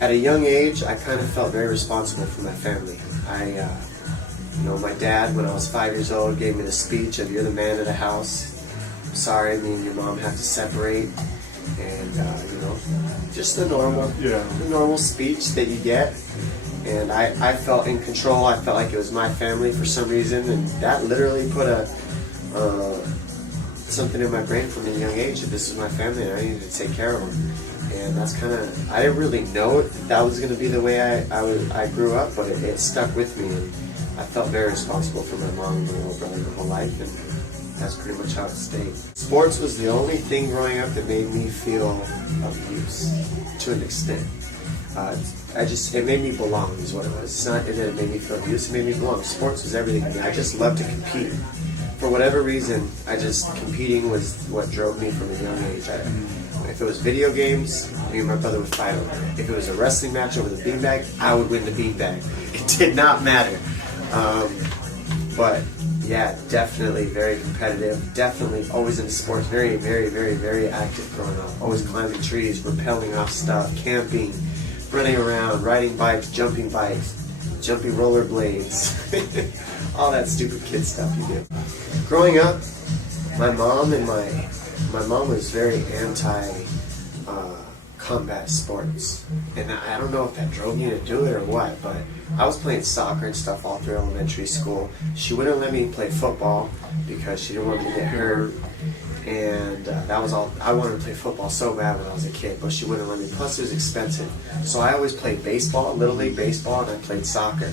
At a young age, I kind of felt very responsible for my family. My dad, when I was 5 years old, gave me the speech of, "You're the man of the house. I'm sorry, me and your mom have to separate." And, just the normal speech that you get. And I felt in control. I felt like it was my family for some reason. And that literally put something in my brain from a young age that this is my family and I needed to take care of them. And that's kind of, I didn't really know that was going to be the way I grew up, but it stuck with me. And I felt very responsible for my mom and my little brother my whole life, and that's pretty much how it stayed. Sports was the only thing growing up that made me feel of use to an extent. It made me belong is what it was. It's not that it made me feel of use, it made me belong. Sports was everything to me. I just loved to compete. For whatever reason, competing was what drove me from a young age. If it was video games, me and my brother would fight over it. If it was a wrestling match over the beanbag, I would win the beanbag. It did not matter. But yeah, definitely very competitive. Definitely always into sports. Very, very, very, very active growing up. Always climbing trees, rappelling off stuff, camping, running around, riding bikes, jumping rollerblades. All that stupid kid stuff you do. Growing up, my mom was very anti combat sports, and I don't know if that drove me to do it or what, but I was playing soccer and stuff all through elementary school. She wouldn't let me play football because she didn't want me to get hurt, and that was all. I wanted to play football so bad when I was a kid, but she wouldn't let me. Plus, it was expensive, so I always played baseball, Little League baseball, and I played soccer.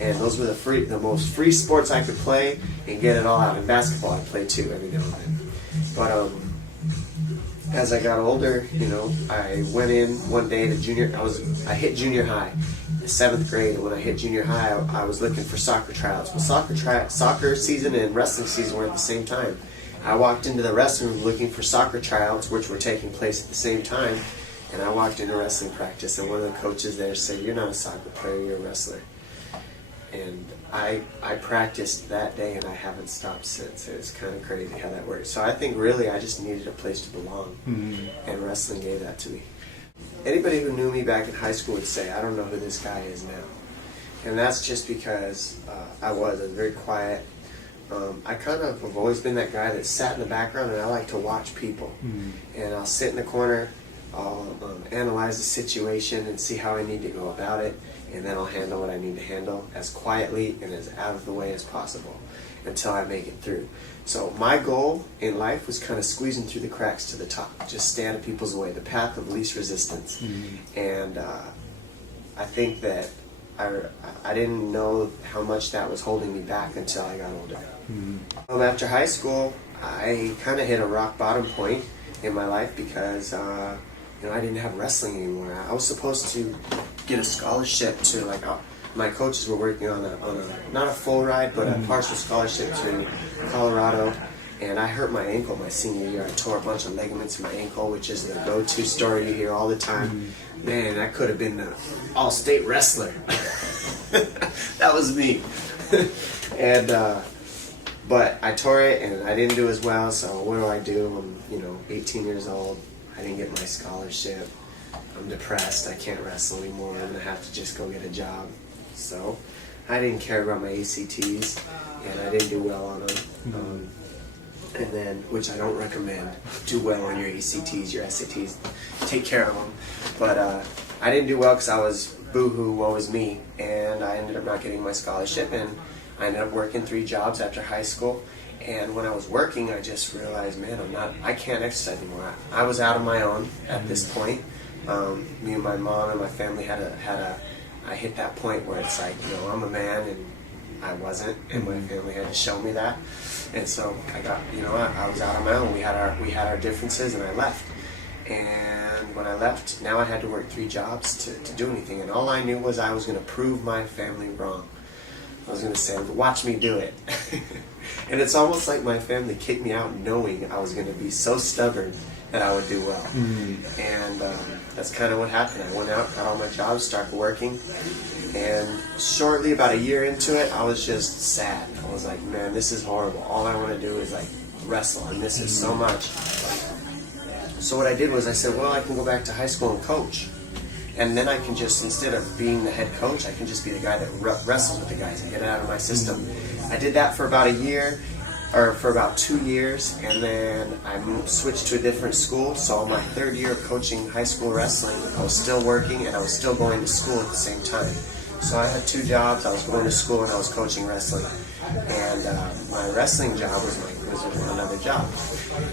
And those were the most free sports I could play and get it all out. And basketball I played too every now and then. But as I got older, I went in one day to I hit junior high, in 7th grade. And when I hit junior high, I was looking for soccer tryouts. Well, soccer season and wrestling season were at the same time. I walked into the wrestling room looking for soccer tryouts, which were taking place at the same time. And I walked into wrestling practice, and one of the coaches there said, "You're not a soccer player, you're a wrestler." And I practiced that day, and I haven't stopped since. It's kind of crazy how that works. So I think really I just needed a place to belong, and wrestling gave that to me. Anybody who knew me back in high school would say, "I don't know who this guy is now." And that's just because I was very quiet. I kind of have always been that guy that sat in the background, and I like to watch people. And I'll sit in the corner, I'll analyze the situation and see how I need to go about it, and then I'll handle what I need to handle as quietly and as out of the way as possible until I make it through. So my goal in life was kind of squeezing through the cracks to the top, just stay out of people's way, the path of least resistance. And I think that I didn't know how much that was holding me back until I got older. After high school, I kind of hit a rock bottom point in my life because I didn't have wrestling anymore. I was supposed to get a scholarship to my coaches were working on a not a full ride, but a partial scholarship to Colorado. And I hurt my ankle my senior year. I tore a bunch of ligaments in my ankle, which is the go-to story you hear all the time. Man, I could have been an all-state wrestler. That was me. And but I tore it, and I didn't do as well. So what do? I'm 18 years old. I didn't get my scholarship. I'm depressed. I can't wrestle anymore. I'm gonna have to just go get a job. So I didn't care about my ACTs, and I didn't do well on them. And then, which I don't recommend, do well on your ACTs, your SATs. Take care of them. But I didn't do well because I was boo-hoo, woe is me, and I ended up not getting my scholarship, and I ended up working 3 jobs after high school. And when I was working, I just realized, man, I can't exercise anymore. I was out on my own at this point. Me and my mom and my family I hit that point where it's like, I'm a man, and I wasn't, and my family had to show me that. And so I got, I was out on my own. We had our differences, and I left. And when I left, now I had to work 3 jobs to do anything. And all I knew was I was going to prove my family wrong. I was going to say, watch me do it. And it's almost like my family kicked me out knowing I was going to be so stubborn that I would do well. And that's kind of what happened. I went out, got all my jobs, started working. And shortly, about a year into it, I was just sad. I was like, man, this is horrible. All I want to do is wrestle, and this is so much. So what I did was I said, well, I can go back to high school and coach. And then I can just, instead of being the head coach, I can just be the guy that wrestles with the guys and get it out of my system. I did that for about a year, or for about 2 years, and then I switched to a different school. So on my 3rd year of coaching high school wrestling, I was still working and I was still going to school at the same time. So I had 2 jobs. I was going to school and I was coaching wrestling. And my wrestling job was another job.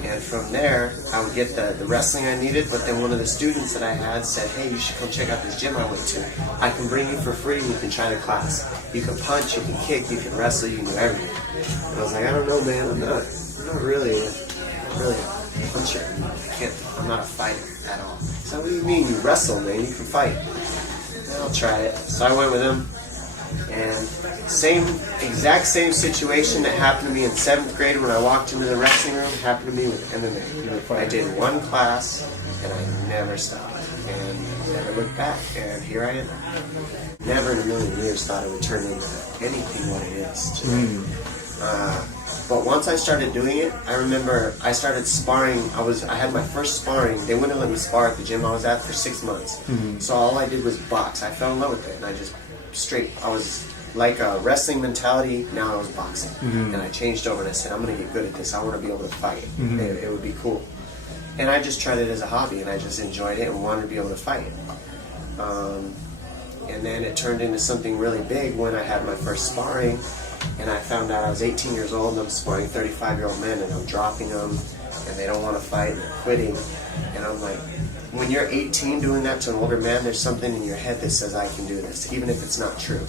And from there, I would get the wrestling I needed, but then one of the students that I had said, hey, you should come check out this gym I went to. I can bring you for free and you can try the class. You can punch, you can kick, you can wrestle, you can do everything. And I was like, I don't know, man, I'm not really a puncher. I'm not a fighter at all. So what do you mean, you wrestle, man, you can fight? I'll try it. So I went with him, and exact same situation that happened to me in 7th grade when I walked into the wrestling room happened to me with MMA. I did 1 class, and I never stopped, and never looked back, and here I am. Never in a million years thought it would turn into anything what it is today. But once I started doing it, I remember I started sparring. I had my first sparring. They wouldn't let me spar at the gym I was at for 6 months. So all I did was box. I fell in love with it, and I just I was like a wrestling mentality. Now I was boxing, and I changed over and I said, I'm going to get good at this. I want to be able to fight. It would be cool. And I just tried it as a hobby, and I just enjoyed it and wanted to be able to fight. And then it turned into something really big when I had my first sparring. And I found out I was 18 years old and I'm sparring 35-year-old men, and I'm dropping them and they don't want to fight and they're quitting. And I'm like, when you're 18 doing that to an older man, there's something in your head that says, I can do this, even if it's not true.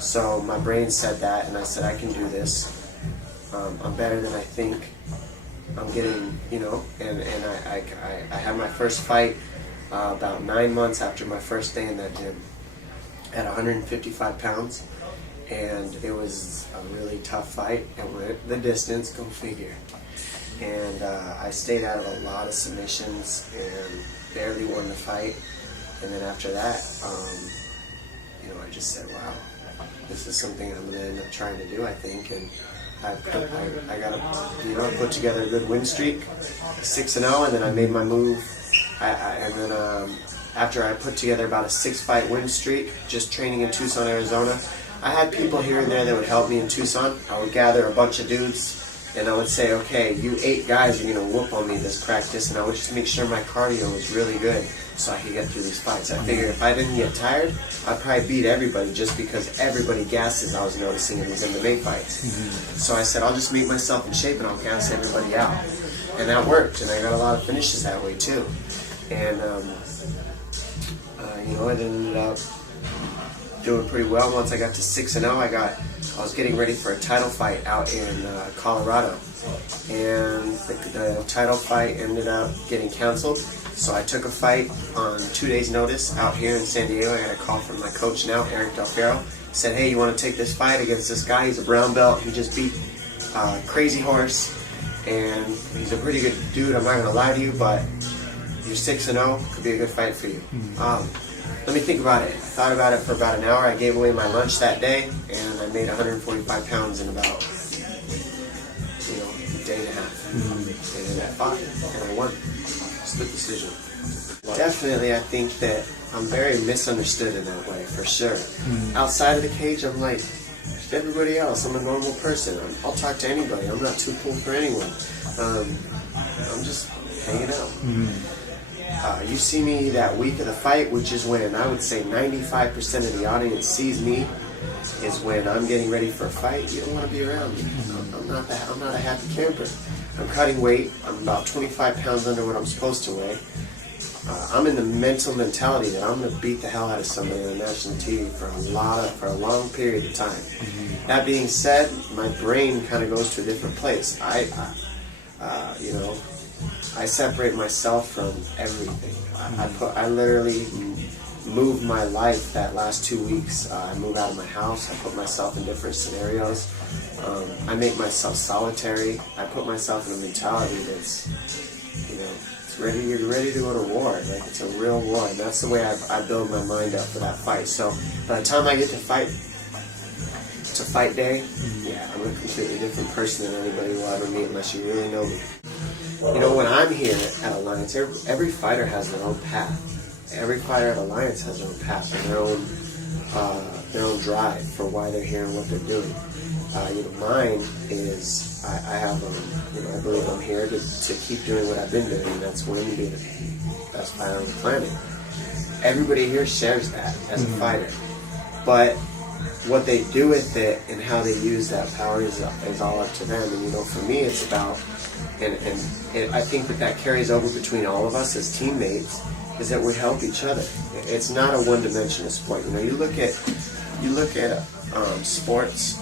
So my brain said that, and I said, I can do this. I'm better than I think. I'm getting, and I had my first fight about 9 months after my first day in that gym at 155 pounds. And it was a really tough fight. It went the distance, go figure. And I stayed out of a lot of submissions and barely won the fight. And then after that, I just said, wow, this is something I'm going to end up trying to do, I think. And I got to put together a good win streak, 6-0, and then I made my move. After I put together about a 6-fight win streak, just training in Tucson, Arizona, I had people here and there that would help me in Tucson. I would gather a bunch of dudes, and I would say, okay, you 8 guys are going to whoop on me this practice, and I would just make sure my cardio was really good so I could get through these fights. I figured if I didn't get tired, I'd probably beat everybody just because everybody gasses I was noticing in these MMA fights. So I said, I'll just make myself in shape and I'll gas everybody out. And that worked, and I got a lot of finishes that way too. And, it ended up doing pretty well. Once I got to 6-0, I was getting ready for a title fight out in Colorado, and the title fight ended up getting canceled. So I took a fight on 2 days' notice out here in San Diego. I got a call from my coach now, Eric Del Fierro. Said, hey, you want to take this fight against this guy? He's a brown belt. He just beat Crazy Horse, and he's a pretty good dude. I'm not going to lie to you, but you're 6-0. Could be a good fight for you. Let me think about it. I thought about it for about an hour. I gave away my lunch that day, and I made 145 pounds in about, a day and a half. And then I fought, and I won. Split decision. Definitely, I think that I'm very misunderstood in that way, for sure. Outside of the cage, I'm like everybody else. I'm a normal person. I'll talk to anybody. I'm not too cool for anyone. I'm just hanging out. You see me that week of the fight, which is when I would say 95% of the audience sees me, is when I'm getting ready for a fight. You don't want to be around me. I'm not a happy camper. I'm cutting weight. I'm about 25 pounds under what I'm supposed to weigh. I'm in the mental mentality that I'm going to beat the hell out of somebody on national TV for a long period of time. That being said, my brain kind of goes to a different place. I separate myself from everything. I literally moved my life that last 2 weeks. I moved out of my house. I put myself in different scenarios. I make myself solitary. I put myself in a mentality that's, you're ready to go to war. Like, it's a real war, and that's the way I build my mind up for that fight. So by the time I get to fight day, I'm a completely different person than anybody will ever meet unless you really know me. When I'm here at Alliance, every fighter has their own path. every fighter at Alliance has their own path and their own drive for why they're here and what they're doing. Mine is I have I believe I'm here to keep doing what I've been doing, and that's winning to be the best fighter on the planet. Everybody here shares that as a fighter, but what they do with it and how they use that power is all up to them. And for me, it's about, and I think that carries over between all of us as teammates, is that we help each other. It's not a one-dimensional sport. You look at sports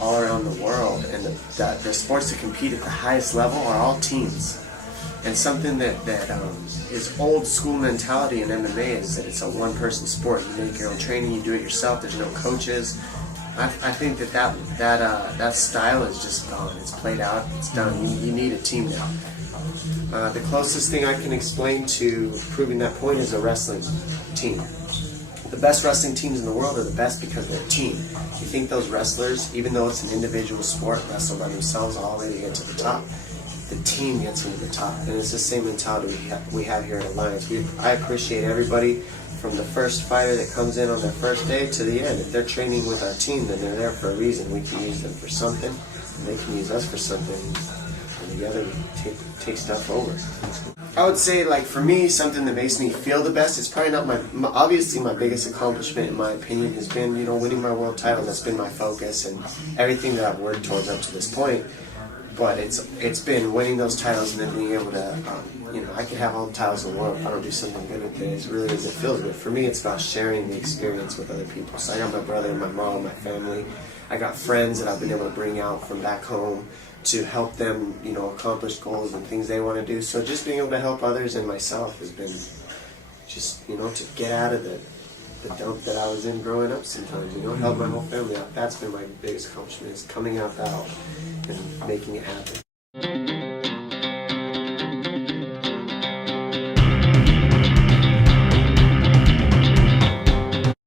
all around the world, and the sports that compete at the highest level are all teams. And something that is old school mentality in MMA is that it's a one-person sport. You make your own training, you do it yourself. There's no coaches. I think that style is just gone. It's played out. It's done. You need a team now. The closest thing I can explain to proving that point is a wrestling team. The best wrestling teams in the world are the best because they're a team. You think those wrestlers, even though it's an individual sport, wrestle by themselves all the way to get to the top. The team gets into the top, and it's the same mentality we have here at Alliance. I appreciate everybody from the first fighter that comes in on their first day to the end. If they're training with our team, then they're there for a reason. We can use them for something, and they can use us for something, and together we take stuff over. I would say, for me, something that makes me feel the best, it's probably not obviously my biggest accomplishment, in my opinion, has been, winning my world title. That's been my focus and everything that I've worked towards up to this point. But it's been winning those titles and then being able to, I could have all the titles in the world if I don't do something good with it. It feels good. For me, it's about sharing the experience with other people. So I got my brother, my mom, my family. I got friends that I've been able to bring out from back home to help them, accomplish goals and things they want to do. So just being able to help others and myself has been just, to get out of the dump that I was in growing up sometimes, help my whole family out. That's been my biggest accomplishment, is coming out and making it happen.